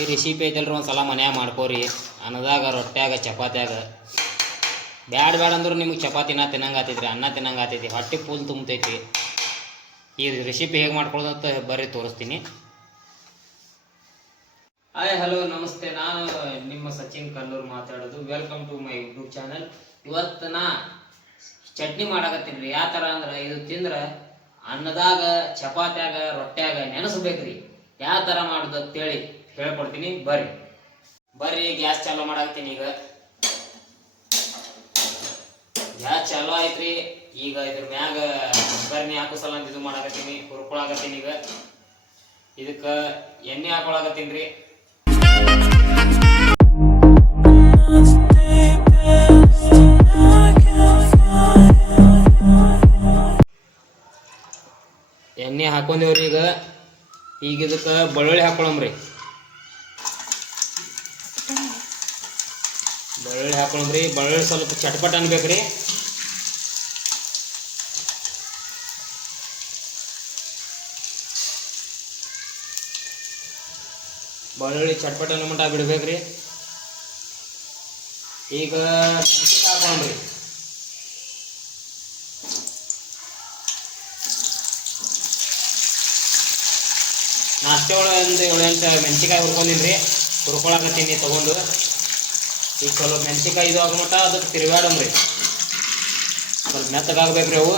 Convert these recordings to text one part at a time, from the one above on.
ಈ ರೆಸಿಪಿ ಐತಲ್ರಿ ಒಂದು ಸಲ ಮನ್ಯಾಗ ಮಾಡ್ಕೋರಿ. ಅನ್ನದಾಗ ರೊಟ್ಟ್ಯಾಗ ಚಪಾತ್ಯಾಗ ಬ್ಯಾಡ ಅಂದ್ರೂ ನಿಮಗೆ ಚಪಾತಿನ ತಿನ್ನಂಗೆ ಆತೈತ್ರಿ, ಅನ್ನ ತಿನ್ನಂಗೆ ಆತೈತಿ, ಹೊಟ್ಟೆ ಫುಲ್ ತುಂಬತೈತಿ. ಈ ರೆಸಿಪಿ ಹೇಗೆ ಮಾಡ್ಕೊಳ್ಳೋದಂತ ಬರ್ರಿ ತೋರಿಸ್ತೀನಿ. ಹಾಯ್ ಹಲೋ ನಮಸ್ತೆ, ನಾನು ನಿಮ್ಮ ಸಚಿನ್ ಕಲ್ಲೂರ್ ಮಾತಾಡೋದು. Welcome to my YouTube channel. ಇವತ್ತು ನಾ ಚಟ್ನಿ ಮಾಡಾಕತ್ತೀನಿ ರೀ. ಯಾವ ಥರ ಅಂದ್ರೆ ಇದು ತಿಂದ್ರೆ ಅನ್ನದಾಗ ಚಪಾತ್ಯಾಗ ರೊಟ್ಟ್ಯಾಗ ನೆನೆಸ್ಬೇಕ್ರಿ. ಯಾವ ಥರ ಮಾಡೋದು ಅಂತೇಳಿ ಹೇಳ್ಕೊಡ್ತೀನಿ. ಬರ್ರಿ ಗ್ಯಾಸ್ ಚಾಲೂ ಮಾಡಾಕತ್ತೀನಿ. ಈಗ ಗ್ಯಾಸ್ ಚಾಲೂ ಆಯ್ತ್ರಿ. ಈಗ ಇದ್ರ ಮ್ಯಾಗ ಒಗ್ಗರಣೆ ಹಾಕೋ ಸಲ ಇದು ಮಾಡಾಕತ್ತೀನಿ, ಹುರ್ಕೊಳಕತ್ತೀನಿ. ಈಗ ಇದಕ್ಕೆ ಎಣ್ಣೆ ಹಾಕೊಳಕತ್ತೀನಿ ರೀ. ಎಣ್ಣೆ ಹಾಕೊಂಡೇವ್ರಿ. ಈಗ ಇದಕ್ಕೆ ಬೆಳ್ಳುಳ್ಳಿ ಹಾಕೊಳಮ್ರಿ. ಬೆಳ್ಳುಳ್ಳಿ ಸ್ವಲ್ಪ ಚಟ್ಪಟ್ ಅನ್ಬೇಕ್ರಿ. ಬೆಳ್ಳುಳ್ಳಿ ಚಟ್ಪಟ್ ಅನ್ನೋ ಮಟ್ಟ ಬಿಡ್ಬೇಕ್ರಿ. ಈಗ ಮೆಣಸಿನ್ಕಾಯಿ ಹಾಕೊಳಮ್ರಿ. ನಾಷ್ಟೆ ಒಳಗೆ ಒಂದು 7-8 ಮೆಣಸಿನ್ಕಾಯಿ ಹುರ್ಕೊಂಡಿನ್ರಿ. ಹುರ್ಕೊಳಕತ್ತೀನಿ ತಗೊಂಡು. ಈಗ ಸ್ವಲ್ಪ ಮೆಣಸಿನ್ಕಾಯಿ ಇದು ಆಗಮಟ್ಟ ಅದಕ್ಕೆ ತಿರುಗಾಡಮ್ರಿ. ಸ್ವಲ್ಪ ಮೆತ್ತಗಾಗ್ಬೇಕ್ರಿ ಅವು.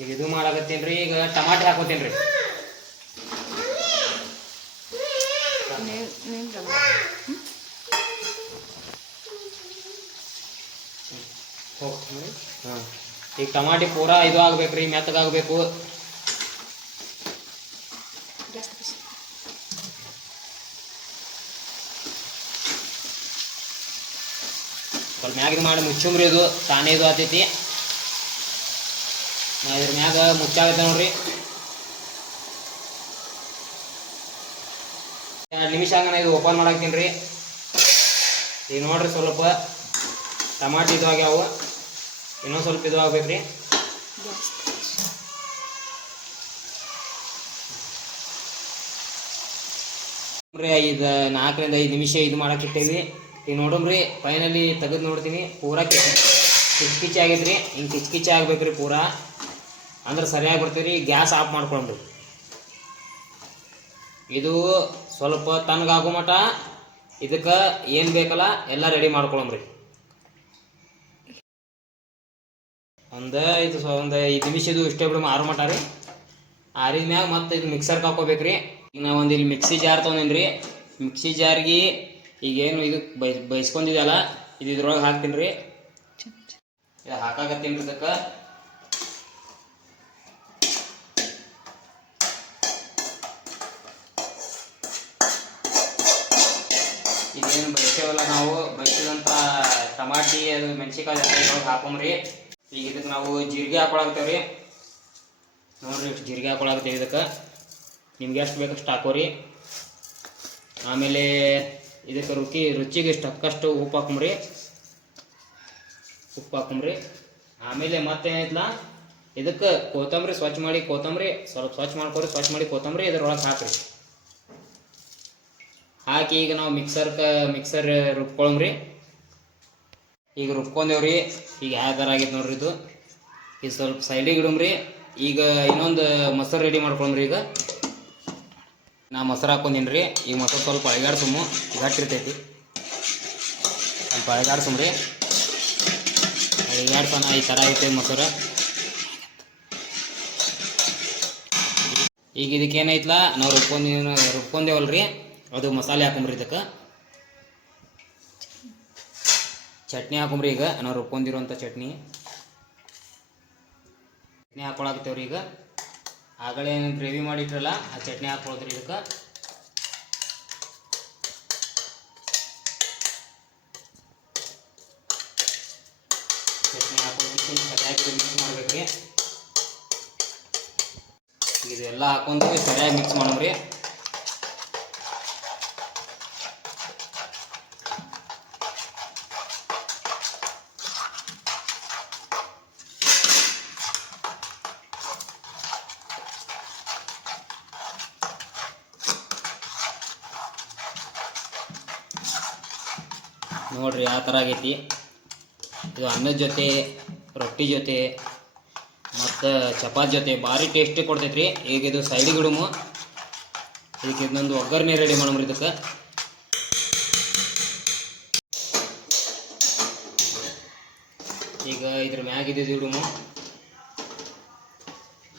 ಈಗ ಇದು ಮಾಡಾಕತ್ತೀನಿ ರೀ. ಈಗ ಟಮಾಟೆ ಹಾಕೋತೀನಿ ರೀ. ಹಾಂ, ಈಗ ಟಮಾಟಿ ಪೂರಾ ಇದು ಆಗ್ಬೇಕ್ರಿ, ಮೆತ್ತಗಾಗಬೇಕು. ಸ್ವಲ್ಪ ಮ್ಯಾಗ ಇದು ಮಾಡಿ ಮುಚ್ಚುಮ್ರಿ. ಇದು ತಾನೇ ಇದು ಆತೈತಿ. ಇದ್ರ ಮ್ಯಾಗ ಮುಚ್ಚಾಗತ್ತೆ ನೋಡ್ರಿ. 2 ನಿಮಿಷ ಹಂಗ ಇದು ಓಪನ್ ಮಾಡಾಕ್ತೀನಿ ರೀ. ಈಗ ನೋಡ್ರಿ ಸ್ವಲ್ಪ ಟಮಾಟಿ ಇದು ಆಗ್ಯಾವು. ಇನ್ನೊಂದು ಸ್ವಲ್ಪ ಇದು ಆಗ್ಬೇಕ್ರಿ. ಇದು 4-5 ನಿಮಿಷ ಇದು ಮಾಡಾಕಿಟ್ಟೇವಿ. ಈಗ ನೋಡಮ್ರಿ. ಫೈನಲಿ ತೆಗೆದು ನೋಡ್ತೀನಿ. ಪೂರಾ ಕಿಚ್ಕಿಚ್ಚಿ ಆಗೈತ್ರಿ. ಹಿಂಗೆ ಕಿಚ್ಕಿಚ್ಚಿ ಆಗ್ಬೇಕ್ರಿ ಪೂರಾ, ಅಂದ್ರೆ ಸರಿಯಾಗಿ ಬರ್ತೀವಿ. ಗ್ಯಾಸ್ ಆಫ್ ಮಾಡ್ಕೊಳ್ರಿ. ಇದು ಸ್ವಲ್ಪ ತಣ್ಣಗಾಗೋ ಮಟ ಇದಕ್ಕೆ ಏನು ಬೇಕಲ್ಲ ಎಲ್ಲ ರೆಡಿ ಮಾಡ್ಕೊಳಮ್ರಿ. ಒಂದು 5 ನಿಮಿಷ ಇದು ಇಷ್ಟೇ ಬಿಡು ಆರು ಮಟ ರೀ. ಆರಿದ ಮ್ಯಾಗ ಮತ್ತೆ ಇದು ಮಿಕ್ಸರ್ಗೆ ಹಾಕೋಬೇಕ್ರಿ. ಈಗ ನಾವು ಒಂದು ಇಲ್ಲಿ ಮಿಕ್ಸಿ ಜಾರ್ ತೊಗೊಂಡಿನಿ. ಮಿಕ್ಸಿ ಜಾರ್ಗೆ ಈಗೇನು ಇದು ಬೈಸ್ಕೊಂಡಿದೆಯಲ್ಲ ಇದು ಇದ್ರೊಳಗೆ ಹಾಕ್ತೀನಿ ರೀ. ಇದು ಹಾಕಾಕತ್ತೀನಿ ರೀ. ಇದಕ್ಕೆ ಇದೇನು ಬೈಸ್ತೇವಲ್ಲ ನಾವು, ಬೈಸಿದಂಥ ಟಮಾಟಿ ಅದು ಮೆಣಸಿನ್ಕಾಯಿ ಎಲ್ಲ ಇದ್ರೊಳಗೆ ಹಾಕೊಂಬ್ರಿ. ಈಗ ಇದಕ್ಕೆ ನಾವು ಜೀರಿಗೆ ಹಾಕೊಳಾಕ್ತೇವೆ ರೀ. ನೋಡಿರಿ ಇಷ್ಟು ಜೀರಿಗೆ ಹಾಕೊಳಾಕ್ತೇವೆ. ಇದಕ್ಕೆ ನಿಮ್ಗೆ ಎಷ್ಟು ಬೇಕಷ್ಟು ಹಾಕೋರಿ. ಆಮೇಲೆ ಇದಕ್ಕೆ ರುಚಿಗೆ ಇಷ್ಟು ತಕ್ಕಷ್ಟು ಉಪ್ಪು ಹಾಕೊಂಬ್ರಿ. ಆಮೇಲೆ ಮತ್ತೇನೈತಲ್ಲ ಇದಕ್ಕೆ ಕೊತ್ತಂಬರಿ ಸ್ವಚ್ಛ ಮಾಡಿ ಸ್ವಲ್ಪ ಸ್ವಚ್ಛ ಮಾಡ್ಕೊರಿ. ಸ್ವಚ್ಛ ಮಾಡಿ ಕೊತ್ತಂಬರಿ ಇದ್ರೊಳಗೆ ಹಾಕ್ರಿ. ಹಾಕಿ ಈಗ ನಾವು ಮಿಕ್ಸರ್ ರುಬ್ಕೊಳಮ್ರಿ. ಈಗ ರುಬ್ಕೊಂಡೇವ್ರಿ. ಈಗ ಯಾವ ಥರ ಆಗೈತೆ ನೋಡ್ರಿ. ಇದು ಸ್ವಲ್ಪ ಸೈಡಿಗೆ ಇಡಮ್ರಿ. ಈಗ ಇನ್ನೊಂದು ಮೊಸರು ರೆಡಿ ಮಾಡ್ಕೊಳಮ್ರಿ. ಈಗ ನಾ ಮೊಸರು ಹಾಕೊಂಡೀನಿ ರೀ. ಈಗ ಮೊಸರು ಸ್ವಲ್ಪ ಅಳಗಾಡ್ಸಮು, ಗಟ್ಟಿರ್ತೈತಿ. ಸ್ವಲ್ಪ ಅಳಗಾಡ್ಸಮ್ರಿ. ಅಳಗಾಡ್ಸೋಣ. ಈ ಥರ ಐತೆ ಮೊಸರು. ಈಗ ಇದಕ್ಕೇನೈತಲ್ಲ ನಾವು ರುಬ್ಕೊಂಡೇವಲ್ರಿ, ಅದು ಮಸಾಲೆ ಹಾಕೊಂಬ್ರಿ. ಇದಕ್ಕೆ ಚಟ್ನಿ ಹಾಕೊಂಬ್ರಿ. ಈಗ ನಾವು ರುಬ್ಕೊಂಡಿರೋಂಥ ಚಟ್ನಿ ಹಾಕೊಳಾಕ್ತೇವ್ರಿ. ಈಗ ಆಗಲೇ ಗ್ರೇವಿ ಮಾಡಿಟ್ರಲ್ಲ ಆ ಚಟ್ನಿ ಹಾಕೊಳದ್ರಿ. ಇದಕ್ಕೆ ಚಟ್ನಿ ಹಾಕೊಂಡು ಸರಿಯಾಗಿ ಮಿಕ್ಸ್ ಮಾಡ್ಬೇಕ್ರಿ. ಇದೆಲ್ಲ ಹಾಕೊಂಡು ಸರಿಯಾಗಿ ಮಿಕ್ಸ್ ಮಾಡಮ್ರಿ. ನೋಡ್ರಿ ಆ ಥರ ಆಗೈತಿ. ಇದು ಅನ್ನದ ಜೊತೆ, ರೊಟ್ಟಿ ಜೊತೆ ಮತ್ತು ಚಪಾತಿ ಜೊತೆ ಭಾರಿ ಟೇಸ್ಟಿ ಕೊಡ್ತೈತ್ರಿ. ಈಗ ಇದು ಸೈಡಿಗೆ ಇಡುಮು. ಇದಕ್ಕೆ ಇನ್ನೊಂದು ಒಗ್ಗರಣೆ ರೆಡಿ ಮಾಡಮ್ರಿ. ಇದಕ್ಕೆ ಈಗ ಇದ್ರ ಮ್ಯಾಗ ಇದ್ದಿದ್ದು ಇಡುಮು.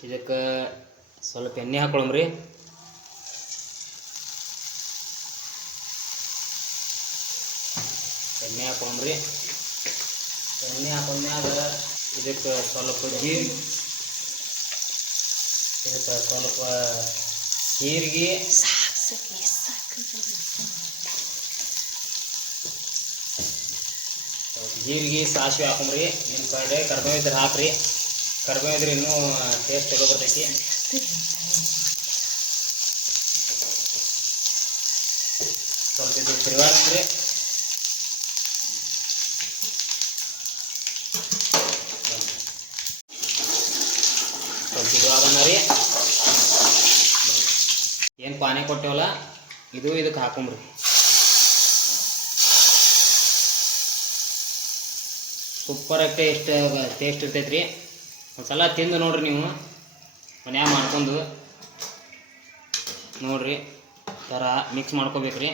ಇದಕ್ಕೆ ಸ್ವಲ್ಪ ಎಣ್ಣೆ ಹಾಕೊಳಮ್ರಿ. ಎಣ್ಣೆ ಹಾಕೊಂಡ್ರಿ. ಎಣ್ಣೆ ಹಾಕೊಂಡ್ಮ್ಯಾಗ ಇದಕ್ಕೆ ಸ್ವಲ್ಪ ಜೀರಿಗೆ, ಇದಕ್ಕೆ ಸ್ವಲ್ಪ ಜೀರಿಗೆ, ಸಾಸಿವೆ ಹಾಕೊಂಡ್ರಿ. ನಿಮ್ಮ ಕಡೆ ಕರ್ಬೇವು ಇದ್ರೆ ಹಾಕ್ರಿ. ಕರ್ಬೇವು ಇದ್ರೆ ಇನ್ನೂ ಟೇಸ್ಟ್ ಚಲೋ ಬರ್ತೈತಿ. ಸ್ವಲ್ಪ ಇದು ತಿರುಗಾಡ್ರಿ. ಸ್ವಲ್ಪ ಇದು ಆಗೋಣ ರೀ. ಏನು ಪಾನಿ ಕೊಟ್ಟೇವಲ್ಲ ಇದು ಇದಕ್ಕೆ ಹಾಕೊಂಬ್ರಿ. ಸೂಪರಾಗಿ ಟೇಸ್ಟ್ ಇರ್ತೈತ್ರಿ. ಒಂದು ಸಲ ತಿಂದು ನೋಡ್ರಿ, ನೀವು ಮನ್ಯಾಗ ಮಾಡ್ಕೊಂಡು ನೋಡ್ರಿ. ಥರ ಮಿಕ್ಸ್ ಮಾಡ್ಕೋಬೇಕ್ರಿ.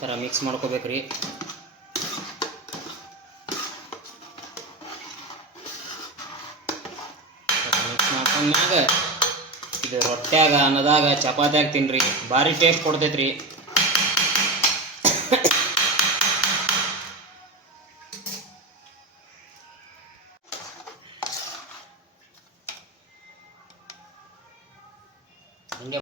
ಥರ ಮಿಕ್ಸ್ ಮಾಡ್ಕೋಬೇಕ್ರಿ. ಮಿಕ್ಸ್ ಮಾಡ್ಕೊಂಡ್ಮ್ಯಾಗ ಇದು ರೊಟ್ಟ್ಯಾಗ, ಅನ್ನದಾಗ, ಚಪಾತಿಯಾಗ ತಿನ್ನಿರಿ. ಭಾರಿ ಟೇಸ್ಟ್ ಕೊಡ್ತೈತ್ರಿ.